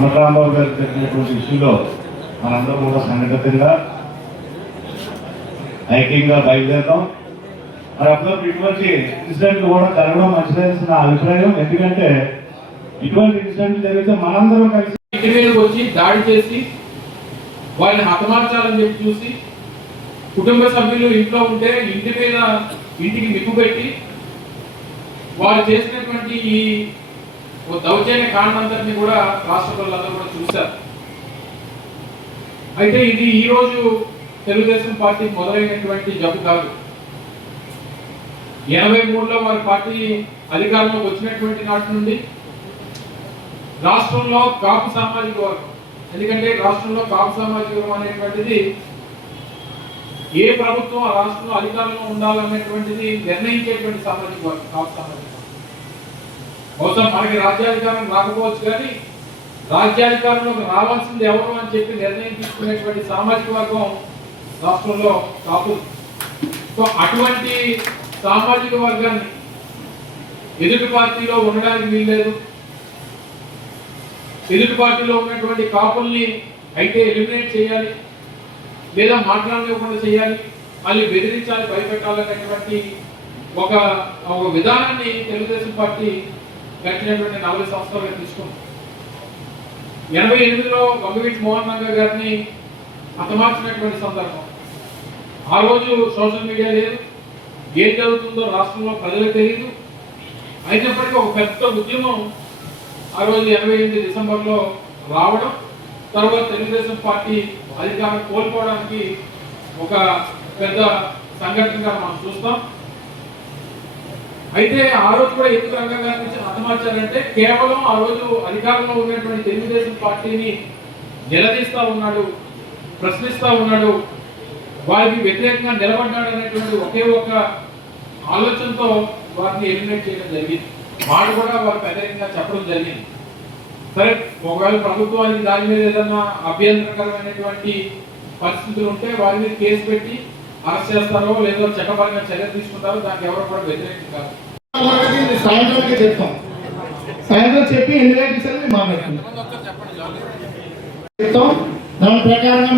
రాంబాబు గారికి జరిగినటువంటి ఇష్యూలో మనందరం కూడా సంఘటితంగా ఐక్యంగా బయలుదేరడం. మరి అప్పుడు ఇటువంటి ఇన్సిడెంట్లు కూడా జరగడం మంచిదని నా అభిప్రాయం. ఎందుకంటే ఇటువంటి ఇన్సిడెంట్లు జరిగితే మనందరం కలిసి ఇంటి మీదకి వచ్చి దాడి చేసి వాళ్ళని హతమార్చాలని చెప్పి చూసి కుటుంబ సభ్యులు ఇంట్లో ఉంటే ఇంటికి నిప్పు పెట్టి వాళ్ళు చేసినటువంటి ఈ దౌర్జన్య కాండంతటిని కూడా రాష్ట్ర ప్రజలందరూ కూడా చూశారు. అయితే ఇది ఈ రోజు తెలుగుదేశం పార్టీ మొదలైనటువంటి జబ్బు కాదు. 83లో వారి పార్టీ అధికారంలోకి వచ్చినటువంటి నాటి నుండి రాష్ట్రంలో కాపు సామాజిక వర్గం, ఎందుకంటే రాష్ట్రంలో కాపు సామాజిక వర్గం అనేటువంటిది ఏ ప్రభుత్వం ఆ రాష్ట్రంలో అధికారంలో ఉండాలనేటువంటిది నిర్ణయించేటువంటి సామాజిక వర్గం కాపు సామాజిక వర్గం. బహుశా మనకి రాజ్యాధికారం రాకపోవచ్చు, కానీ రాజ్యాధికారంలోకి రావాల్సింది ఎవరు అని చెప్పి నిర్ణయం తీసుకునేటువంటి సామాజిక వర్గం రాష్ట్రంలో కాపు. సో అటువంటి సామాజిక వర్గాన్ని ఎదుటి పార్టీలో ఉండడానికి వీల్లేదు. ఎదుటి పార్టీలో ఉన్నటువంటి కాపుల్ని అయితే ఎలిమినేట్ చేయాలి, లేదా మాట్లాడలేకుండా చేయాలి, మళ్ళీ బెదిరించాలి, భయపెట్టాలనేటువంటి ఒక విధానాన్ని తెలుగుదేశం పార్టీ గడిచినటువంటి 40 సంవత్సరాలుగా తీసుకుంది. 88లో వంగవీటి మోహన్ రంగా గారిని హతమార్చినటువంటి సందర్భం. ఆ రోజు సోషల్ మీడియా లేదు, ఏం జరుగుతుందో రాష్ట్రంలో ప్రజలకు తెలియదు. అయినప్పటికీ ఒక పెద్ద ఉద్యమం ఆ రోజు 88 డిసెంబర్లో రావడం, తర్వాత తెలుగుదేశం పార్టీ అధికారం కోల్పోవడానికి ఒక పెద్ద సంఘటనగా మనం చూస్తాం. అయితే ఆ రోజు కూడా ఎందుకు రంగా గారిని హతమార్చారంటే కేవలం ఆ రోజు అధికారంలో ఉన్నటువంటి తెలుగుదేశం పార్టీని నిలదీస్తా ఉన్నాడు, ప్రశ్నిస్తా ఉన్నాడు, వారికి వ్యతిరేకంగా నిలబడ్డాడు అనేటువంటి ఒకే ఒక ఆలోచనతో వారిని ఎలిమినేట్ చేయడం జరిగింది. వాడు కూడా వారు వ్యతిరేకంగా చెప్పడం జరిగింది. సరే, ఒకవేళ ప్రభుత్వానికి దాని మీద ఏదన్నా అభ్యంతరకరమైనటువంటి పరిస్థితులు ఉంటే వారి మీద కేసు పెట్టి అరెస్ట్ చేస్తారో లేదో చట్టపరంగా చర్య తీసుకుంటారో దానికి ఎవరు కూడా వ్యతిరేకం కాదు. సాయంత్రానికి చెప్తాం, సాయంత్రం చెప్పి ఎన్ని రేట్లు మాట్లాడుకుంటాం. దాని ప్రకారంగా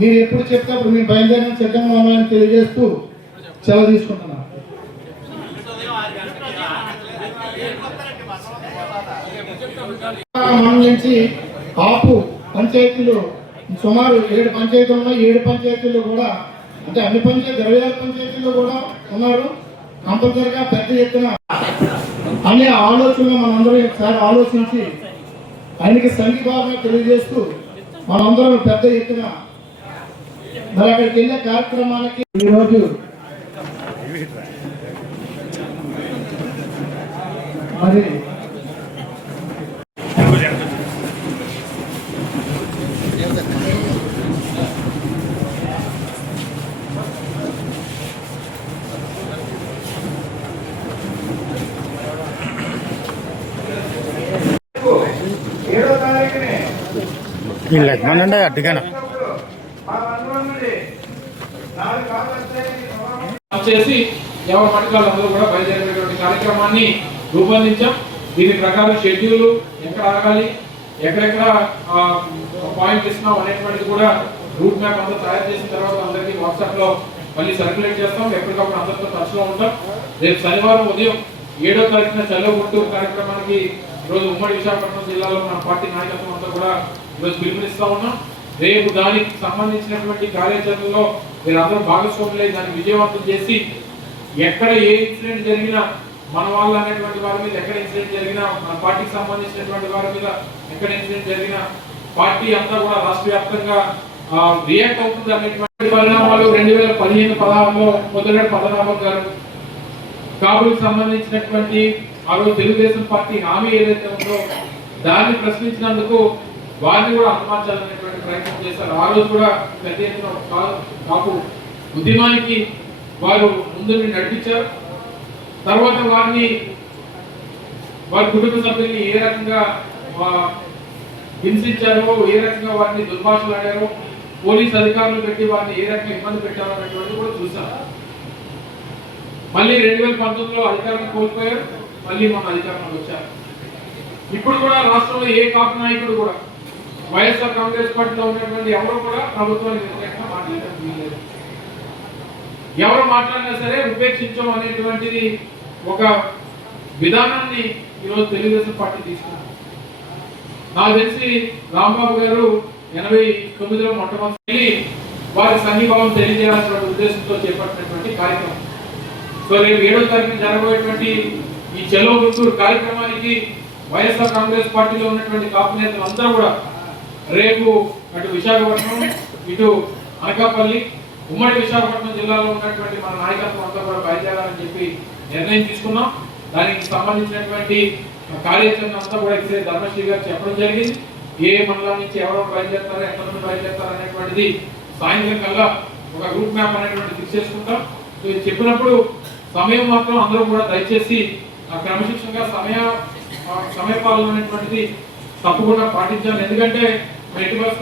మీరు ఎప్పుడు చెప్తే అప్పుడు మేము బయలుదేరిన సిద్ధంగా ఉన్నామని తెలియజేస్తూ సెలవు తీసుకుంటున్నాం. మన నుంచి కాపు పంచాయతీలు సుమారు 7 పంచాయతీలు ఉన్నాయి. 7 పంచాయతీలు కూడా, అంటే అన్ని పంచాయతీ 26 పంచాయతీల్లో కూడా ఉన్నారు. కంపల్సరిగా పెద్ద ఎత్తున అనే ఆలోచనలు మనందరం ఒకసారి ఆలోచించి ఆయనకి సంఘీభావన తెలియజేస్తూ మనందరం పెద్ద ఎత్తున మరి అక్కడికి వెళ్ళే కార్యక్రమానికి ఈరోజు మరి వీళ్ళమనండి అడ్డుగాన చేసి ఎవరి పట్టుకాలందరూ కూడా బయలుదేరేటువంటి కార్యక్రమాన్ని రూపొందించాం. దీని ప్రకారం షెడ్యూల్ ఎక్కడ ఆగాలి, ఎక్కడెక్కడ పాయింట్ ఇస్తున్నాం అనేటువంటిది కూడా రూట్ మ్యాప్ అంతా తయారు చేసిన తర్వాత అందరికీ వాట్సాప్లో మళ్ళీ సర్క్యులేట్ చేస్తాం. ఎప్పటికప్పుడు అందరితో టచ్లో ఉంటాం. రేపు శనివారం ఉదయం 7వ తారీఖున చలో గుంటూరు కార్యక్రమానికి ఈరోజు ఉమ్మడి విశాఖపట్నం జిల్లాలో మన పార్టీ నాయకత్వం అంతా కూడా ఈరోజు పిలుపునిస్తా ఉన్నాం. రేపు దానికి సంబంధించినటువంటి కార్యాచరణలో మీరందరూ భాగస్వాములై దాన్ని విజయవంతం చేసి ఎక్కడ ఏ ఇన్సిడెంట్ జరిగినా మన వాళ్ళు అనేటువంటి వారి మీద ఎక్కడ ఇన్సిడెంట్ జరిగినా, మన పార్టీకి సంబంధించినటువంటి వారి మీద ఎక్కడ ఇన్సిడెంట్ జరిగినా పార్టీ అంతా కూడా రాష్ట్ర వ్యాప్తంగా రియాక్ట్ అవుతుంది అనేటువంటి పరిణామాలు 2015-16లో మొదలైన పద్మనాభం గారు కాపులకు సంబంధించినటువంటి ఆ రోజు తెలుగుదేశం పార్టీ హామీ ఏదైతే ఉందో దాన్ని ప్రశ్నించినందుకు వారిని కూడా హతమార్చాలనేటువంటి ప్రయత్నం చేశారు. ఆ రోజు కూడా పెద్ద ఎత్తున కాపు ఉద్యమానికి వారు ముందు నడిపించారు. తర్వాత వారి కుటుంబ సభ్యుల్ని ఏ రకంగా హింసించారో, ఏ రకంగా వారిని దుర్భాషలాడారో, పోలీస్ అధికారులు పెట్టి వారిని ఏ రకంగా ఇబ్బంది పెట్టారో అనేటువంటి కూడా చూసాం. మళ్ళీ 2019లో అధికారం కోల్పోయారు, మళ్ళీ మన అధికారంలోకి వచ్చారు. ఇప్పుడు కూడా రాష్ట్రంలో ఏ కాపు నాయకుడు కూడా వైఎస్ఆర్ కాంగ్రెస్ పార్టీలో ఉన్నటువంటి ఎవరు కూడా ప్రభుత్వానికి వ్యతిరేకంగా మాట్లాడడం లేదు. ఎవరు మాట్లాడినా సరే ఉపేక్షించడం అనేటువంటిది ఒక విధానాన్ని ఈరోజు తెలుగుదేశం పార్టీ తీసుకుంది. నాకు తెలిసి రాంబాబు గారు 89లో మొట్టమొదటి వారి సంఘీభావం తెలియజేయాల్సిన ఉద్దేశంతో చేపట్టినటువంటి కార్యక్రమం. సో రేపు 7వ తారీఖున జరగబోయేటువంటి ఈ చెలో గుంటూరు కార్యక్రమానికి వైఎస్ఆర్ కాంగ్రెస్ పార్టీలో ఉన్నటువంటి కాపు నేతలు అందరూ కూడా రేపు అటు విశాఖపట్నం ఇటు అనకాపల్లి ఉమ్మడి విశాఖపట్నం జిల్లాలో ఉన్నటువంటి మన నాయకత్వం అంతా కూడా బయలుదేరాలని చెప్పి నిర్ణయం తీసుకున్నాం. దానికి సంబంధించినటువంటి కార్యాచరణ అంతా కూడా ఇక్కడే ధర్మశ్రీ గారు చెప్పడం జరిగింది. ఏ మండలం నుంచి ఎవరో బయలుదేరుతారో ఎంతమంది బయలుదేరుతారు అనేటువంటిది సాయంత్రం కల్లా ఒక రూట్ మ్యాప్ అనేటువంటి ఫిక్స్ చేసుకుంటాం. సో ఇది చెప్పినప్పుడు సమయం మాత్రం అందరూ కూడా దయచేసి క్రమశిక్షణగా సమయపాలన అనేటువంటిది తప్పకుండా పాటించాలి. ఎందుకంటే ఎట్టి బస్సులో